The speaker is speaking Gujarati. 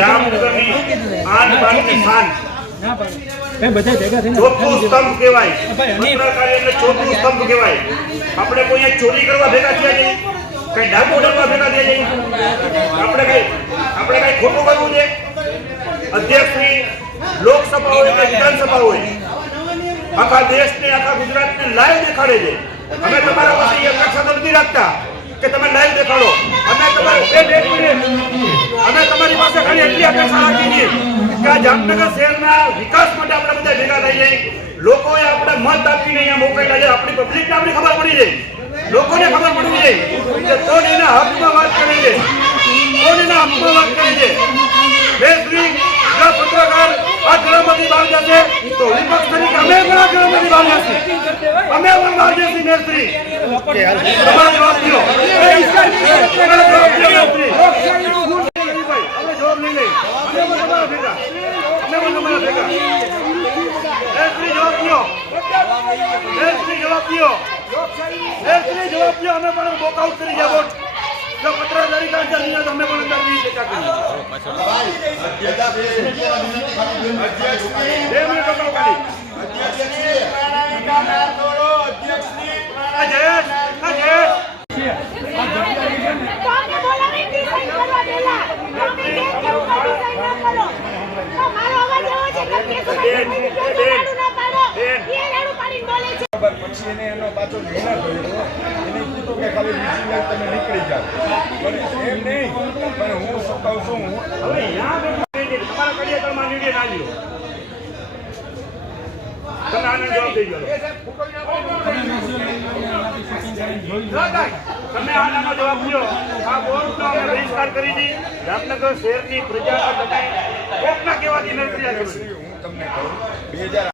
જામનગરની આન બાનની શાન બધા ભેગા થઈને ચોથું સ્તંભ કહેવાય, પત્રકાર એટલે ચોથું સ્તંભ કહેવાય। આપણે કોઈ અહીંયા ચોરી કરવા ભેગા થયા છે, કઈ ડાકુ કરવા ભેગા થયા છે, આપણે કઈ ખોટું કરવું છે? અધ્યક્ષની લોકસભા હોય કે વિધાનસભા હોય, આખા દેશને આખા ગુજરાતને લાઈવ દેખાડે છે। અમે તમારા પાસે એ અપેક્ષા નથી રાખતા કે તમે લાઈવ દેખાડો, અમે તમારી પાસે ખાલી એટલી અપેક્ષા રાખીએ છીએ કે આ જામનગર શહેરના વિકાસ માટે આપણે બધા ભેગા થઈ જાય। લોકોએ આપણે મત આપીને અહીંયા મોકલેલા છે, આપણી પબ્લિકને આપણી ખબર પડી જાય, લોકોને ખબર પડવી જોઈએ કે કોણ એના હકમાં વાત કરે છે, કોણ એના હકમાં વાત કરે છે। પત્રકાર આ ગૃહમાંથી બહાર જશે તો વિપક્ષ તરીકે અમે પણ આ ગૃહમાંથી બહાર જશે, અમે પણ બહાર જશે। મેસ્ત્રી તમારો જવાબ દો, જવાબ લઈ લઈ, અમે પણ તમારા ભેગા, અમે પણ તમારા ભેગા। મેસ્ત્રી જવાબ દો, મેસ્ત્રી જવાબ દો, મેસ્ત્રી જવાબ દો, અમે પણ વોકઆઉટ કરી જાવ। જો પત્રકારી કામ ચાલી જાય તો અમે પણ અંદર જઈ ચર્ચા કરીએ। પછી એને એનો પાછો નિર્ણય કર્યો, એને કીધું કે ખાલી બીજી વાર તમે નીકળી જાઓ, પણ એમ નહીં, પણ હું કહું છું હવે તમારા કાર્યક્રમમાં નિર્ણય ના લ્યો, તમે આને જવાબ દઈ દો, તમે આનો જવાબ દો। આ બોર્ડનો અમે બહિષ્કાર કરી દી, જામનગર શહેરની પ્રજા તમે કોકના કહેવાથી નથી હું તમને કહું 2000